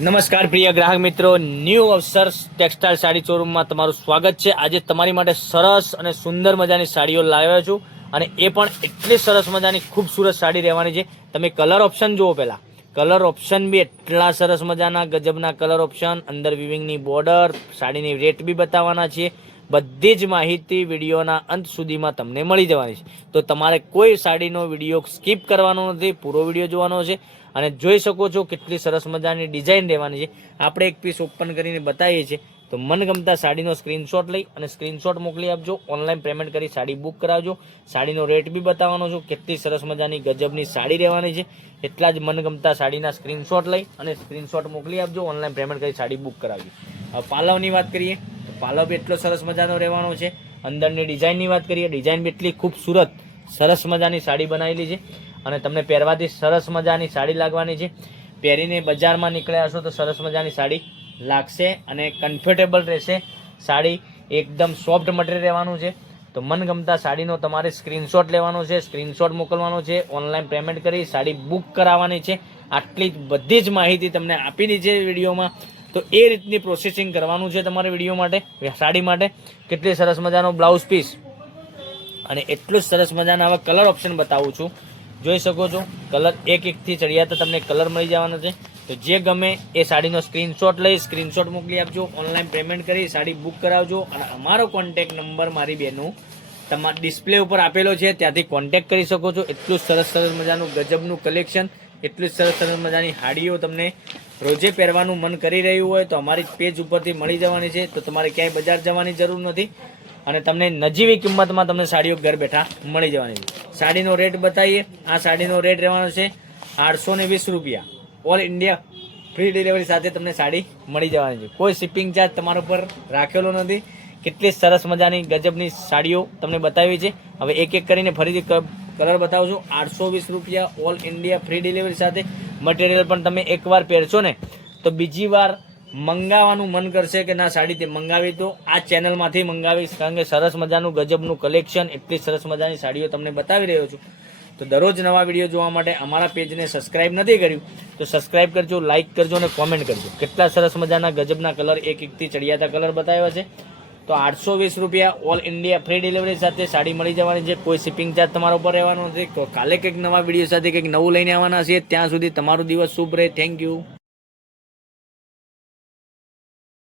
નમસ્કાર પ્રિય ગ્રાહક મિત્રો. ન્યૂ અવસર ટેક્સટાઇલ સાડી શોરૂમમાં તમારું સ્વાગત છે. આજે તમારી માટે સરસ અને સુંદર મજાની સાડીઓ લાવ્યો છું અને એ પણ એટલી સરસ મજાની ખૂબસૂરત સાડી રહેવાની છે. તમે કલર ઓપ્શન જુઓ પહેલાં. કલર ઓપ્શન બી એટલા સરસ મજાના, ગજબના કલર ઓપ્શન અંદર વિવિંગની બોર્ડર સાડીની રેટ બી બતાવવાના છીએ. બધી જ માહિતી વિડીયોના અંત સુધીમાં તમને મળી જવાની છે. તો તમારે કોઈ સાડીનો વીડિયો સ્કીપ કરવાનો નથી, પૂરો વીડિયો જોવાનો છે અને જોઈ શકો છો કેટલી સરસ મજાની ડિઝાઇન રહેવાની છે. આપણે એક પીસ ઓપન કરીને બતાવીએ છીએ. તો મનગમતા સાડીનો સ્ક્રીનશોટ લઈ અને સ્ક્રીનશોટ મોકલી આપજો. ઓનલાઈન પેમેન્ટ કરી સાડી બુક કરાવજો. સાડીનો રેટ બી બતાવવાનો છું. કેટલી સરસ મજાની ગજબની સાડી રહેવાની છે. એટલા જ મનગમતા સાડીના સ્ક્રીનશોટ લઈ અને સ્ક્રીનશોટ મોકલી આપજો. ઓનલાઈન પેમેન્ટ કરી સાડી બુક કરાવજો. પાલવની વાત કરીએ. તો પાલવ બી એટલો સરસ મજાનો રહેવાનો છે. અંદરની ડિઝાઇનની વાત કરીએ, ડિઝાઇન બી એટલી ખૂબસૂરત, સરસ મજાની સાડી બનાવેલી છે. અને તમને પહેરવાથી સરસ મજાની સાડી લાગવાની છે. પહેરીને બજારમાં નીકળ્યા હશો તો સરસ મજાની સાડી લાગશે અને કમ્ફર્ટેબલ રહેશે. સાડી એકદમ સોફ્ટ મટીરિયલ રહેવાનું છે. તો મનગમતા સાડીનો તમારે સ્ક્રીનશોટ લેવાનો છે, સ્ક્રીનશોટ મોકલવાનો છે, ઓનલાઈન પેમેન્ટ કરી સાડી બુક કરાવવાની છે. આટલી બધી જ માહિતી તમને આપેલી છે વિડીયોમાં. તો એ રીતની પ્રોસેસિંગ કરવાનું છે તમારે વીડિયો માટે, સાડી માટે. કેટલી સરસ મજાનો બ્લાઉઝ પીસ અને એટલું જ સરસ મજાના આવા કલર ઓપ્શન બતાવું છું. જોઈ શકો છો કલર એક એકથી ચડિયાતા તમને કલર મળી જવાનો છે. તો જે ગમે એ સાડીનો સ્ક્રીનશોટ લઈ સ્ક્રીનશોટ મોકલી આપજો ઓનલાઈન પેમેન્ટ કરી, સાડી બુક કરાવજો. અને અમારો કોન્ટેક નંબર મારી બેનનું તમારા ડિસ્પ્લે ઉપર આપેલો છે, ત્યાંથી કોન્ટેક કરી શકો છો. એટલું સરસ સરસ મજાનું ગજબનું કલેક્શન એટલું સરસ સરસ મજાની હાડીઓ તમને રોજે પહેરવાનું મન કરી રહ્યું હોય તો અમારી પેજ ઉપરથી મળી જવાની છે. તો તમારે ક્યાંય બજાર જવાની જરૂર નથી. અને તમને નજીવી કિંમતમાં તમને સાડીઓ ઘર બેઠા મળી જવાની છે. સાડીનો રેટ બતાવીએ. આ સાડીનો રેટ રહેવાનો છે આઠસો ને વીસ રૂપિયા. ઓલ ઇન્ડિયા ફ્રી ડિલિવરી સાથે તમને સાડી મળી જવાની છે. કોઈ શિપિંગ ચાર્જ તમારા પર રાખેલો નથી. કેટલી સરસ મજાની ગજબની સાડીઓ તમને બતાવી છે. હવે એક એક કરીને ફરીથી કલર બતાવું છું. આઠસો વીસ રૂપિયા ઓલ ઇન્ડિયા ફ્રી ડિલિવરી સાથે મટીરિયલ પણ તમે એકવાર પહેરશો ને, તો બીજી વાર મંગાવવાનું મન કરશે કે ના, સાડી તે મંગાવી તો આ ચેનલમાંથી મંગાવીશ. કારણ કે સરસ મજાનું, ગજબનું કલેક્શન એટલી સરસ મજાની સાડીઓ તમને બતાવી રહ્યો છું. તો દરરોજ નવા વીડિયો જોવા માટે અમારા પેજને સબસ્ક્રાઇબ નથી કર્યું, તો સબસ્ક્રાઇબ કરજો લાઇક કરજો અને કોમેન્ટ કરજો. કેટલા સરસ મજાના ગજબના કલર એક એકથી ચડિયાતા કલર બતાવ્યા છે. તો આઠસો વીસ રૂપિયા ઓલ ઇન્ડિયા ફ્રી ડિલિવરી સાથે સાડી મળી જવાની છે. કોઈ શિપિંગ ચાર્જ તમારા ઉપર રહેવાનો નથી. કાલે કંઈક નવા વીડિયો સાથે કંઈક નવું લઈને આવવાના છીએ. ત્યાં સુધી તમારો દિવસ શુભ રહે. Thank you